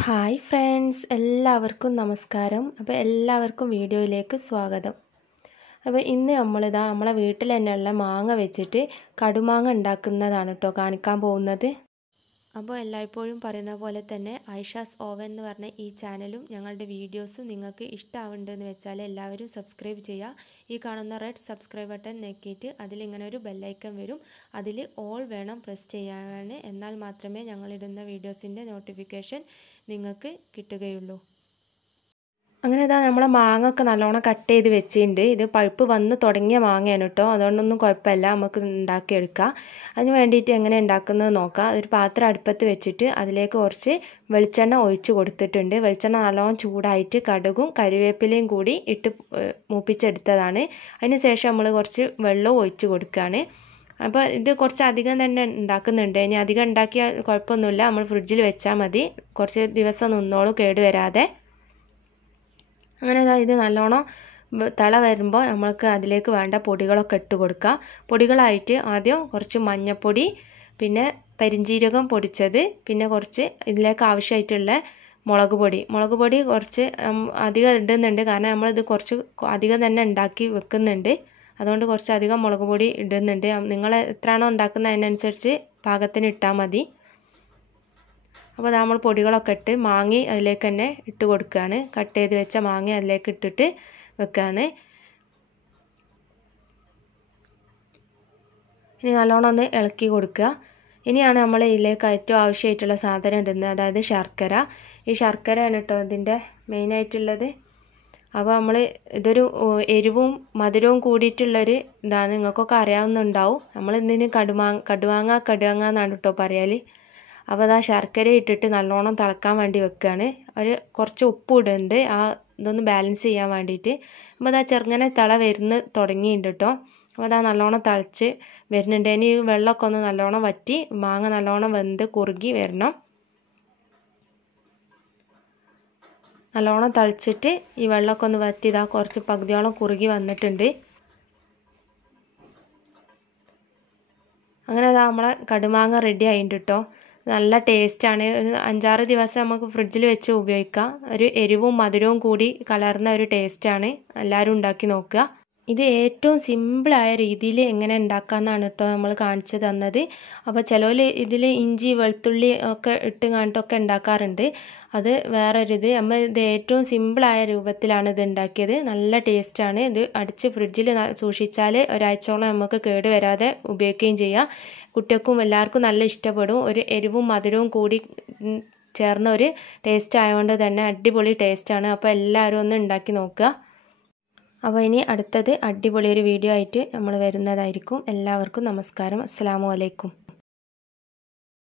Hi friends, എല്ലാവർക്കും നമസ്കാരം. അപ്പോൾ എല്ലാവർക്കും വീഡിയോയിലേക്ക് സ്വാഗതം. അപ്പോൾ ഇന്ന് നമ്മളെ വീട്ടിൽ തന്നെയുള്ള മാങ്ങ വെച്ചിട്ട് കടുമാങ്ങ ഉണ്ടാക്കുന്നതാണ് കേട്ടോ കാണിക്കാൻ പോകുന്നത്. അപ്പോൾ എല്ലായ്പ്പോഴും പറയുന്ന പോലെ തന്നെ ഐഷാസ് ഓവൻ എന്ന് പറഞ്ഞ ഈ ചാനലും ഞങ്ങളുടെ വീഡിയോസും നിങ്ങൾക്ക് ഇഷ്ടമാവുന്നുണ്ടെന്ന് വെച്ചാൽ എല്ലാവരും സബ്സ്ക്രൈബ് ചെയ്യുക. ഈ കാണുന്ന റെഡ് സബ്സ്ക്രൈബ് ബട്ടൺ ഞെക്കിയിട്ട് അതിലിങ്ങനെ ഒരു ബെല്ലൈക്കൺ വരും. അതിൽ ഓൾ വേണം പ്രസ് ചെയ്യാനാണ്. എന്നാൽ മാത്രമേ ഞങ്ങളിടുന്ന വീഡിയോസിൻ്റെ നോട്ടിഫിക്കേഷൻ നിങ്ങൾക്ക് കിട്ടുകയുള്ളൂ. അങ്ങനെ ഇതാ നമ്മളെ മാങ്ങ ഒക്കെ നല്ലോണം കട്ട് ചെയ്ത് വെച്ചിട്ടുണ്ട്. ഇത് പഴുപ്പ് വന്ന് തുടങ്ങിയ മാങ്ങയാണ് കേട്ടോ, അതുകൊണ്ടൊന്നും കുഴപ്പമില്ല, നമുക്ക് ഉണ്ടാക്കിയെടുക്കാം. അതിന് വേണ്ടിയിട്ട് എങ്ങനെ ഉണ്ടാക്കുന്നത് നോക്കാം. ഒരു പാത്രം അടുപ്പത്ത് വെച്ചിട്ട് അതിലേക്ക് കുറച്ച് വെളിച്ചെണ്ണ ഒഴിച്ച് കൊടുത്തിട്ടുണ്ട്. വെളിച്ചെണ്ണ നല്ലോണം ചൂടായിട്ട് കടുകും കരിവേപ്പിലയും കൂടി ഇട്ട് മൂപ്പിച്ചെടുത്തതാണ്. അതിന് ശേഷം നമ്മൾ കുറച്ച് വെള്ളവും ഒഴിച്ച് കൊടുക്കുകയാണ്. അപ്പോൾ ഇത് കുറച്ച് അധികം തന്നെ ഉണ്ടാക്കുന്നുണ്ട്. ഇനി അധികം ഉണ്ടാക്കിയാൽ കുഴപ്പമൊന്നുമില്ല, നമ്മൾ ഫ്രിഡ്ജിൽ വെച്ചാൽ മതി, കുറച്ച് ദിവസം നിന്നോളും കേടുവരാതെ. അങ്ങനെ ഇത് നല്ലോണം തിള വരുമ്പോൾ നമ്മൾക്ക് അതിലേക്ക് വേണ്ട പൊടികളൊക്കെ ഇട്ട് കൊടുക്കുക. പൊടികളായിട്ട് ആദ്യം കുറച്ച് മഞ്ഞൾപ്പൊടി, പിന്നെ പെരിഞ്ജീരകം പൊടിച്ചത്, പിന്നെ കുറച്ച് ഇതിലേക്ക് ആവശ്യമായിട്ടുള്ള മുളക് പൊടി കുറച്ച് അധികം ഇടുന്നുണ്ട്. കാരണം നമ്മളിത് കുറച്ച് അധികം തന്നെ ഉണ്ടാക്കി വെക്കുന്നുണ്ട്, അതുകൊണ്ട് കുറച്ചധികം മുളക് പൊടി ഇടുന്നുണ്ട്. നിങ്ങൾ എത്രയാണോ ഉണ്ടാക്കുന്നത് അതിനനുസരിച്ച് പാകത്തിന് ഇട്ടാൽ മതി. അപ്പോൾ നമ്മൾ പൊടികളൊക്കെ ഇട്ട് മാങ്ങി അതിലേക്ക് തന്നെ ഇട്ട് കൊടുക്കുകയാണ്. കട്ട് ചെയ്ത് വെച്ച മാങ്ങ അതിലേക്ക് ഇട്ടിട്ട് വെക്കുകയാണ്. ഇനി നല്ലോണം ഒന്ന് ഇളക്കി കൊടുക്കുക. ഇനിയാണ് നമ്മൾ ഇതിലേക്ക് ഏറ്റവും ആവശ്യമായിട്ടുള്ള സാധനം ഇടുന്നത്, അതായത് ശർക്കര. ഈ ശർക്കരയാണ് കേട്ടോ ഇതിൻ്റെ മെയിനായിട്ടുള്ളത്. അപ്പോൾ നമ്മൾ ഇതൊരു എരിവും മധുരവും കൂടിയിട്ടുള്ളൊരു ഇതാണ്, നിങ്ങൾക്കൊക്കെ അറിയാവുന്നുണ്ടാവും. നമ്മൾ ഇതിന് കടുവാങ്ങ എന്നാണ് കേട്ടോ പറയാൽ. അപ്പോൾ അത് ആ ശർക്കര ഇട്ടിട്ട് നല്ലോണം തിളക്കാൻ വേണ്ടി വെക്കുകയാണ്. കുറച്ച് ഉപ്പ് ഇടുന്നുണ്ട്, ഇതൊന്ന് ബാലൻസ് ചെയ്യാൻ വേണ്ടിയിട്ട്. അപ്പോൾ അതാ ചെറുങ്ങനെ തിള വരുന്ന തുടങ്ങിയിട്ടുണ്ട് കേട്ടോ. അപ്പോൾ അതാ നല്ലോണം തിളച്ച് വരുന്നുണ്ട്. ഇനി വെള്ളമൊക്കെ ഒന്ന് നല്ലോണം വറ്റി മാങ്ങ നല്ലോണം വെന്ത് കുറുകി വരണം. നല്ലോണം തിളച്ചിട്ട് ഈ വെള്ളമൊക്കെ ഒന്ന് വറ്റി ഇതാ കുറച്ച് പകുതിയോളം കുറുകി വന്നിട്ടുണ്ട്. അങ്ങനെ അതാ നമ്മളെ കടുമാങ്ങ റെഡി ആയിട്ടുണ്ട് കേട്ടോ. നല്ല ടേസ്റ്റാണ്. ഒരു 5-6 ദിവസം നമുക്ക് ഫ്രിഡ്ജിൽ വെച്ച് ഉപയോഗിക്കാം. ഒരു എരിവും മധുരവും കൂടി കലർന്ന ഒരു ടേസ്റ്റാണ്. എല്ലാവരും ഉണ്ടാക്കി നോക്കുക. ഇത് ഏറ്റവും സിമ്പിളായ രീതിയിൽ എങ്ങനെ ഉണ്ടാക്കാമെന്നാണ് കേട്ടോ നമ്മൾ കാണിച്ചു തന്നത്. അപ്പോൾ ചിലവർ ഇതിൽ ഇഞ്ചി വെളുത്തുള്ളി ഒക്കെ ഇട്ട് കണ്ടിട്ടൊക്കെ ഉണ്ടാക്കാറുണ്ട്. അത് വേറൊരിത്. നമ്മൾ ഇത് ഏറ്റവും സിമ്പിളായ രൂപത്തിലാണ് ഇത് ഉണ്ടാക്കിയത്. നല്ല ടേസ്റ്റാണ്. ഇത് അടിച്ച് ഫ്രിഡ്ജിൽ സൂക്ഷിച്ചാൽ ഒരാഴ്ചയോളം നമുക്ക് കേടുവരാതെ ഉപയോഗിക്കുകയും ചെയ്യാം. കുട്ടികൾക്കും എല്ലാവർക്കും നല്ല ഇഷ്ടപ്പെടും. ഒരു എരിവും മധുരവും കൂടി ചേർന്ന ഒരു ടേസ്റ്റ് ആയതുകൊണ്ട് തന്നെ അടിപൊളി ടേസ്റ്റാണ്. അപ്പോൾ എല്ലാവരും ഒന്ന് ഉണ്ടാക്കി നോക്കുക. അപ്പോൾ ഇനി അടുത്തത് അടിപൊളി ഒരു വീഡിയോ ആയിട്ട് നമ്മൾ വരുന്നതായിരിക്കും. എല്ലാവർക്കും നമസ്കാരം. അസ്സലാമു അലൈക്കും.